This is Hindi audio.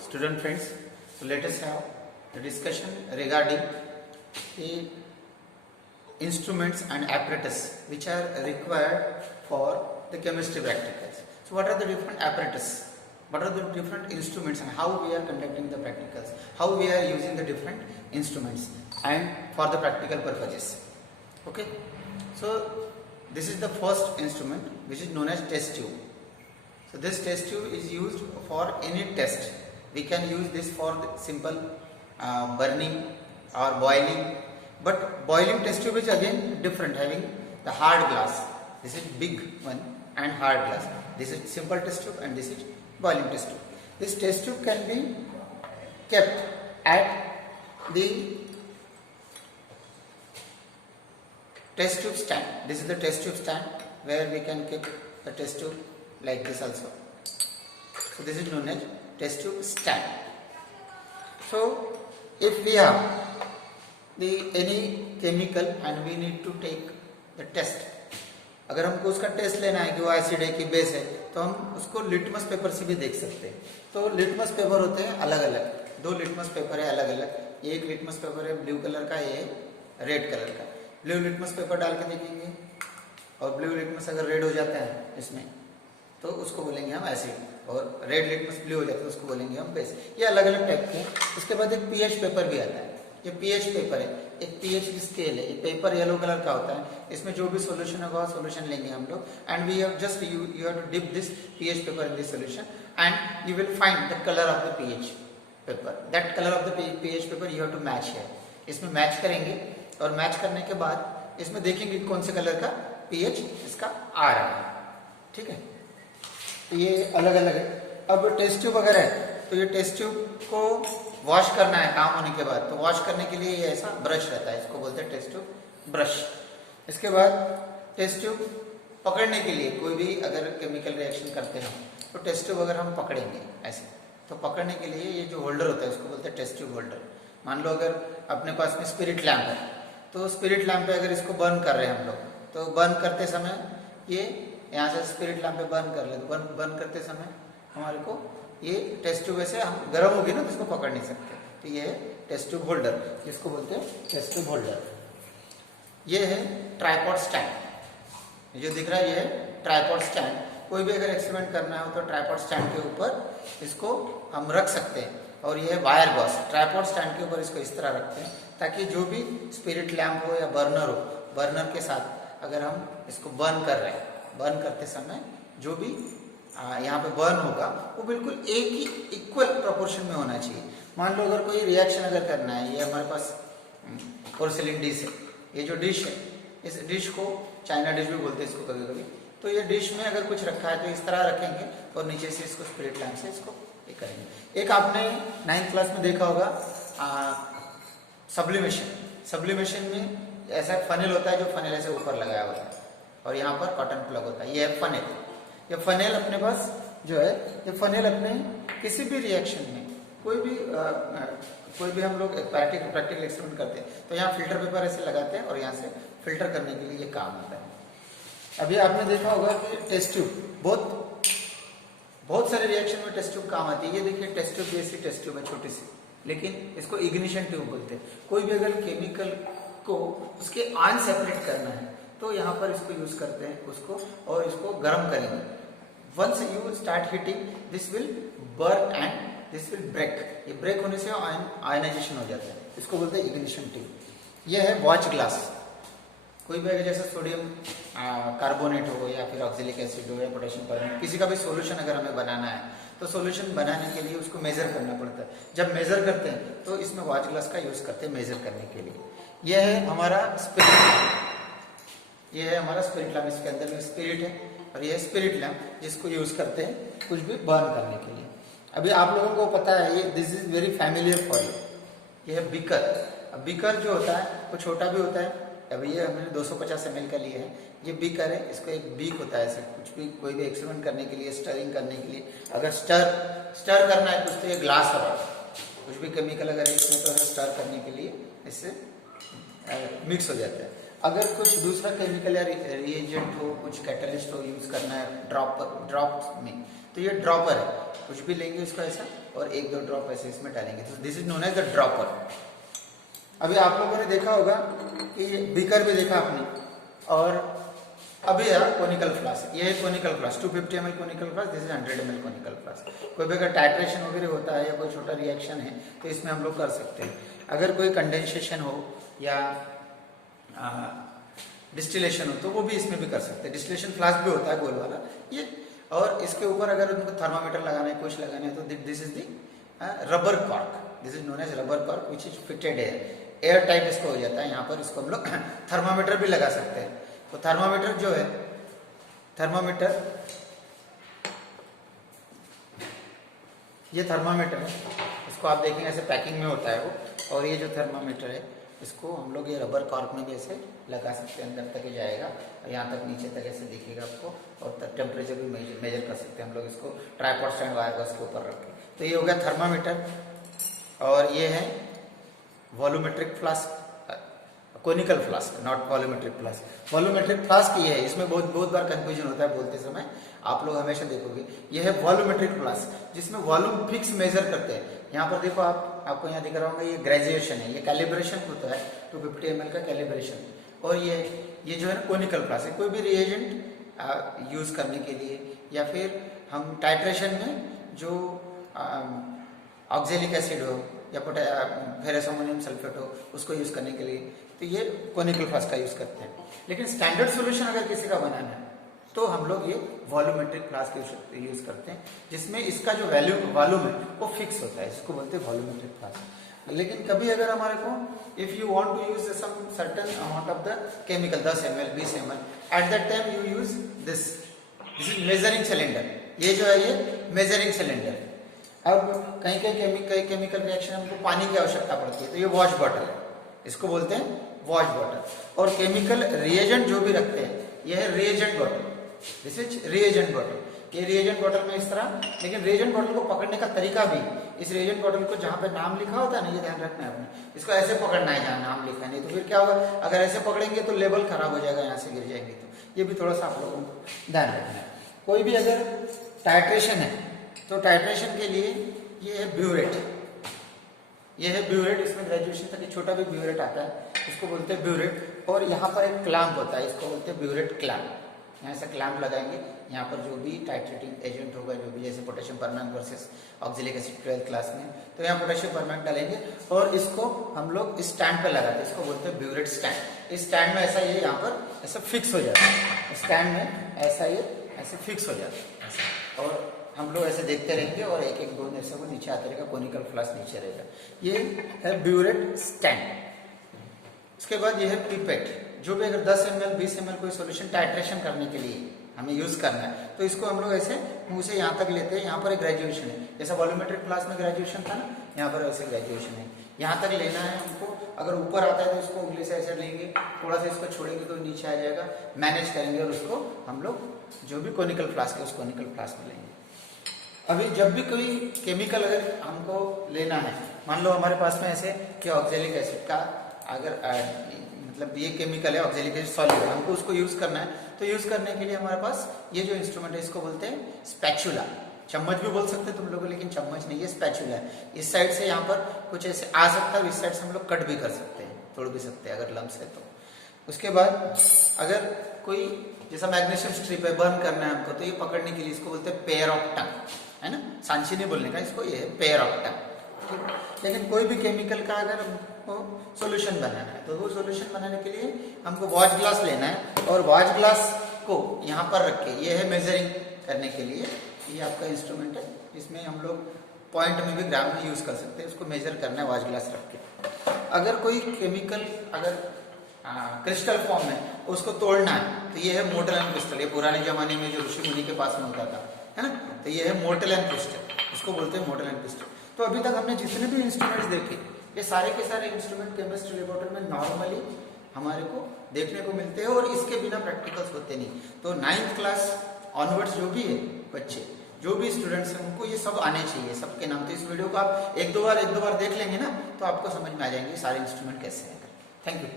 Student friends, so let us have the discussion regarding the instruments and apparatus which are required for the chemistry practicals. So what are the different apparatus? What are the different instruments and how we are conducting the practicals? How we are using the different instruments and for the practical purposes. Okay. So this is the first instrument which is known as test tube. So this test tube is used for any test. We can use this for the simple burning or boiling, but boiling test tube is again different, having the hard glass. This is big one and hard glass. This is simple test tube and this is boiling test tube. This test tube can be kept at the test tube stand. This is the test tube stand where we can keep the test tube like this also. So this is known as test tube stand. So if we have any chemical and we need to take the test, अगर हमको उसका टेस्ट लेना है कि वो एसिड है कि बेस है, तो हम उसको लिटमस पेपर से भी देख सकते हैं. तो लिटमस पेपर होते हैं अलग अलग, दो लिटमस पेपर है अलग अलग. ये एक लिटमस पेपर है ब्लू कलर का, ये रेड कलर का. ब्लू लिटमस पेपर डाल के देखेंगे और ब्लू लिटमस अगर रेड हो जाता है इसमें तो उसको बोलेंगे हम एसिड, और रेड लिटमस ब्लू हो जाता है उसको बोलेंगे हम बेस. ये अलग अलग टाइप के. उसके बाद एक पीएच पेपर भी आता है. ये पीएच पेपर है, एक पीएच स्केल है. ये पेपर येलो कलर का होता है. इसमें जो भी सॉल्यूशन होगा सॉल्यूशन लेंगे हम लोग, and we have just you have to dip this pH paper in this solution and you will find the colour of the pH paper. That colour of the pH paper you have to match है. इसमें मैच करेंगे और मैच करने के बाद इसमें देखेंगे कौन से कलर का पीएच इसका आ रहा है. ठीक है, तो ये अलग अलग है. अब टेस्ट ट्यूब अगर है तो ये टेस्ट ट्यूब को वॉश करना है काम होने के बाद, तो वॉश करने के लिए ये ऐसा ब्रश रहता है, इसको बोलते हैं टेस्ट ट्यूब ब्रश. इसके बाद टेस्ट ट्यूब पकड़ने के लिए कोई भी अगर केमिकल रिएक्शन करते हैं तो टेस्ट ट्यूब अगर हम पकड़ेंगे ऐसे, तो पकड़ने के लिए ये जो होल्डर होता है उसको बोलते हैं टेस्ट ट्यूब होल्डर. मान लो अगर अपने पास में स्पिरिट लैम्प है, तो स्पिरिट लैम्प पे अगर इसको बर्न कर रहे हैं हम लोग, तो बर्न करते समय ये यहाँ से स्पिरिट लैम्प पे बर्न कर ले, तो बर्न करते समय हमारे को ये टेस्ट ट्यूब ऐसे हम गर्म होगी ना तो इसको पकड़ नहीं सकते. तो ये है टेस्ट ट्यूब होल्डर, जिसको बोलते हैं टेस्ट ट्यूब होल्डर. ये है ट्राइपॉड स्टैंड. जो दिख रहा है ये है ट्राइपॉड स्टैंड. कोई भी अगर एक्सपेरिमेंट करना हो तो ट्राइपॉड स्टैंड के ऊपर इसको हम रख सकते हैं. और ये है वायर गॉस. ट्राइपॉड स्टैंड के ऊपर इसको इस तरह रखते हैं ताकि जो भी स्पिरिट लैम्प हो या बर्नर हो, बर्नर के साथ अगर हम इसको बर्न कर रहे हैं, बर्न करते समय जो भी यहाँ पे बर्न होगा वो बिल्कुल एक ही इक्वल प्रोपोर्शन में होना चाहिए. मान लो अगर कोई रिएक्शन अगर करना है, ये हमारे पास पोर्सिलिन डिश है. ये जो डिश है, इस डिश को चाइना डिश भी बोलते हैं इसको कभी कभी. तो ये डिश में अगर कुछ रखा है तो इस तरह रखेंगे और नीचे से इसको स्पिरिट लैम्प से इसको ये करेंगे. एक आपने 9th क्लास में देखा होगा सब्लिमेशन. सब्लिमेशन में ऐसा फनेल होता है जो फनेल ऐसे ऊपर लगाया होता है और यहाँ पर कॉटन प्लग होता है. ये है फनेल. ये फनेल अपने पास जो है, ये फनेल अपने किसी भी रिएक्शन में कोई भी हम लोग प्रैक्टिकल एक्सपेरिमेंट करते हैं तो यहाँ फिल्टर पेपर ऐसे लगाते हैं और यहाँ से फिल्टर करने के लिए ये काम आता है. अभी आपने देखा होगा कि टेस्ट ट्यूब बहुत सारे रिएक्शन में टेस्ट ट्यूब काम आती है. ये देखिए टेस्ट ट्यूब, ऐसी टेस्ट ट्यूब है छोटी सी, लेकिन इसको इग्निशन ट्यूब बोलते हैं. कोई भी अगर केमिकल को उसके आयन सेपरेट करना है तो यहाँ पर इसको यूज करते हैं उसको, और इसको गर्म करेंगे. Once you start heating this will burn and this will break. ये ब्रेक होने से आयनाइजेशन हो जाता है, इसको बोलते हैं इग्निशन ट्यूब. ये है वॉच ग्लास. कोई भी जैसे सोडियम कार्बोनेट हो या फिर ऑक्जेलिक एसिड हो या पोटेशियम कार्बोनेट, किसी का भी सॉल्यूशन अगर हमें बनाना है तो सॉल्यूशन बनाने के लिए उसको मेजर करना पड़ता है. जब मेजर करते हैं तो इसमें वॉच ग्लास का यूज करते हैं मेजर करने के लिए. यह है हमारा स्पिरिट. ये है हमारा स्पिरिट लैम्प. इसके अंदर में स्पिरिट है और ये स्पिरिट लैम्प जिसको यूज करते हैं कुछ भी बर्न करने के लिए. अभी आप लोगों को पता है, ये this is very familiar for you. ये है बीकर. अब बीकर जो होता है वो छोटा भी होता है. अभी ये हमने 250 ml का लिए है. ये बीकर है, इसको एक बीक होता है ऐसे कुछ भी कोई भी एक्सपेरिमेंट करने के लिए, स्टरिंग करने के लिए. अगर स्टर करना है कुछ तो ये ग्लास होगा. कुछ भी केमिकल अगर इसमें तो स्टर करने के लिए इससे मिक्स हो जाता है. अगर कुछ दूसरा केमिकल या रिएजेंट हो, कुछ कैटलिस्ट हो यूज करना है ड्रॉप में, तो ये ड्रॉपर है. कुछ भी लेंगे इसको ऐसा और 1-2 ड्रॉप ऐसे इसमें डालेंगे, तो this is known as the dropper. अभी आप लोगों ने देखा होगा कि बीकर भी देखा आपने, और अभी है कोनिकल फ्लास्क, ये है conical flask 250 ml conical flask, this is 100 ml conical flask. कोई भी अगर टाइट्रेशन वगैरह होता है या कोई छोटा रिएक्शन है तो इसमें हम लोग कर सकते हैं। अगर कोई कंडेंसेशन हो या डिस्टिलेशन हो तो वो भी इसमें भी कर सकते हैं। डिस्टिलेशन फ्लास्क भी होता है गोल वाला ये, और इसके ऊपर अगर उनको थर्मामीटर लगाना है, कुछ लगाना है, तो this is the rubber cork, this is known as rubber cork which is fitted air type इसको हो जाता है। यहाँ पर इसको हम लोग थर्मामीटर भी लगा सकते हैं। तो थर्मामीटर जो है, थर्मामीटर, ये थर्मामीटर है, इसको आप देखेंगे ऐसे पैकिंग में होता है वो, और ये जो थर्मामीटर है इसको हम लोग ये रबर कॉर्क में भी ऐसे लगा सकते हैं, अंदर तक ही जाएगा और यहाँ तक नीचे तक ऐसे दिखेगा आपको, और टेम्परेचर भी मेजर कर सकते हैं हम लोग इसको ट्राइपॉड स्टैंड वायर बस के ऊपर रख के। तो ये हो गया थर्मामीटर, और ये है volumetric flask, conical flask, not volumetric flask. Volumetric flask ये है, इसमें बहुत बार कंफ्यूजन होता है बोलते समय, आप लोग हमेशा देखोगे। ये है वॉल्यूमेट्रिक फ्लास्क जिसमें वॉल्यूम फिक्स मेजर करते हैं। यहाँ पर देखो आपको यहाँ दिख रहा होगा ये ग्रेजुएशन है, ये कैलिब्रेशन होता है 250 ml का कैलिब्रेशन। और ये जो है ना कोनिकल फ्लास्क, कोई भी रिएजेंट यूज करने के लिए, या फिर हम टाइट्रेशन में जो ऑक्जेलिक एसिड हो या फेरस अमोनियम सल्फेट हो उसको यूज करने के लिए, तो ये कोनिकल फ्लास्क का यूज करते हैं। लेकिन स्टैंडर्ड सॉल्यूशन अगर किसी का बनाना है तो हम लोग ये वॉल्यूमेट्रिक फ्लास्क यूज करते हैं, जिसमें इसका जो वॉल्यूम है वो फिक्स होता है, इसको बोलते हैं वॉल्यूमेट्रिक फ्लास्क। लेकिन कभी अगर हमारे को if you want to use some certain amount of the chemical 10 ml 20 ml, at that time you use this is measuring cylinder. ये जो है ये मेजरिंग सिलेंडर। अब कहीं केमिकल रिएक्शन हमको पानी की आवश्यकता पड़ती है, तो ये वॉश बॉटल है, इसको बोलते हैं वॉश बॉटल। और केमिकल रिएजेंट जो भी रखते हैं ये है reagent bottle, this is reagent bottle. ये रिएजेंट बॉटल में इस तरह, लेकिन रिएजेंट बॉटल को पकड़ने का तरीका भी, इस रिएजेंट बॉटल को जहां पे नाम लिखा होता है ना, ये ध्यान रखना है आपने, इसको ऐसे पकड़ना है जहां नाम लिखा है, नहीं तो फिर क्या होगा, अगर ऐसे पकड़ेंगे तो लेबल खराब हो जाएगा, यहाँ से गिर जाएंगे। तो ये भी थोड़ा सा आप लोगों को ध्यान रखना है। कोई भी अगर टाइट्रेशन है तो टाइट्रेशन के लिए ये है ब्यूरेट, ये है ब्यूरेट, इसमें ग्रेजुएशन तक छोटा भी ब्यूरेट आता है, इसको बोलते हैं ब्यूरेट। और यहाँ पर एक क्लैंप होता है, इसको बोलते हैं ब्यूरेट क्लैंप। यहाँ से क्लैंप लगाएंगे, यहाँ पर जो भी टाइट्रेटिंग एजेंट होगा, जो भी जैसे potassium permanganate versus oxalic acid 12th class में, तो यहाँ पोटेशियम परमैंगनेट डालेंगे और इसको हम लोग इस स्टैंड पे लगाते हैं, इसको बोलते हैं ब्यूरेट स्टैंड। इस स्टैंड में ऐसा ये यहाँ पर ऐसा फिक्स हो जाता है, स्टैंड में ऐसा ये ऐसे फिक्स हो जाता है ऐसा, और हम लोग ऐसे देखते रहेंगे और एक एक दो ऐसे वो नीचे आते रहेगा, कोनिकल फ्लास्क नीचे रहेगा। ये है ब्यूरेट स्टैंड। इसके बाद ये है पिपेट, जो भी अगर 10 ml 20 ml कोई सॉल्यूशन टाइट्रेशन करने के लिए हमें यूज करना है, तो इसको हम लोग ऐसे मुंह से यहाँ तक लेते हैं। यहाँ पर एक ग्रेजुएशन है, जैसा वॉल्यूमेट्रिक फ्लास्क में ग्रेजुएशन था ना, यहाँ पर वैसे ग्रेजुएशन है, यहाँ तक लेना है हमको। अगर ऊपर आता है तो इसको उंगली से ऐसे लेंगे, थोड़ा सा इसको छोड़ेंगे तो नीचे आ जाएगा, मैनेज करेंगे और उसको हम लोग जो भी कोनिकल फ्लास्क है उस कोनिकल फ्लास्क में लेंगे। अभी जब भी कोई केमिकल अगर हमको लेना है, मान लो हमारे पास में ऐसे कि ऑक्जेलिक एसिड का अगर मतलब ये केमिकल है ऑक्जेलिक एसिड सॉल्यूट, हमको उसको यूज करना है, तो यूज करने के लिए हमारे पास ये जो इंस्ट्रूमेंट है इसको बोलते हैं स्पैचुला। चम्मच भी बोल सकते हैं तुम लोग, लेकिन चम्मच नहीं है, स्पैचुला है। इस साइड से यहाँ पर कुछ ऐसे आ सकता है, इस साइड से हम लोग कट भी कर सकते हैं, तोड़ भी सकते हैं अगर लम्स है तो। उसके बाद अगर कोई जैसा मैग्नीशियम स्ट्रिप है, बर्न करना है हमको, तो ये पकड़ने के लिए इसको बोलते हैं पेयर ऑफ टंग, है ना, सांची नहीं बोलने का इसको, ये है पेयर ऑफ टंग। लेकिन कोई भी केमिकल का अगर हमको सॉल्यूशन बनाना है, तो वो सॉल्यूशन बनाने के लिए हमको वॉच ग्लास लेना है, और वॉच ग्लास को यहाँ पर रख के, ये है मेजरिंग करने के लिए, ये आपका इंस्ट्रूमेंट है, इसमें हम लोग पॉइंट में भी ग्राम में यूज कर सकते हैं, उसको मेजर करना है वॉच ग्लास रख के। अगर कोई केमिकल अगर क्रिस्टल फॉर्म में उसको तोड़ना है, तो ये है मोर्टल एंड क्रिस्टल, ये पुराने जमाने में जो ऋषि मुनि के पास में होता था, है ना, तो ये है मोर्टल एंड क्रिस्टल, इसको बोलते हैं मोर्टल एंड क्रिस्टल। तो अभी तक हमने जितने भी इंस्ट्रूमेंट्स देखे, ये सारे के सारे इंस्ट्रूमेंट केमिस्ट्री लेबोरेटरी में नॉर्मली हमारे को देखने को मिलते हैं, और इसके बिना प्रैक्टिकल्स होते नहीं। तो 9th क्लास ऑनवर्ड्स जो भी है बच्चे, जो भी स्टूडेंट्स हैं, उनको ये सब आने चाहिए, सबके नाम। तो इस वीडियो को आप एक दो बार देख लेंगे ना, तो आपको समझ में आ जाएंगे सारे इंस्ट्रूमेंट कैसे हैं। Thank you.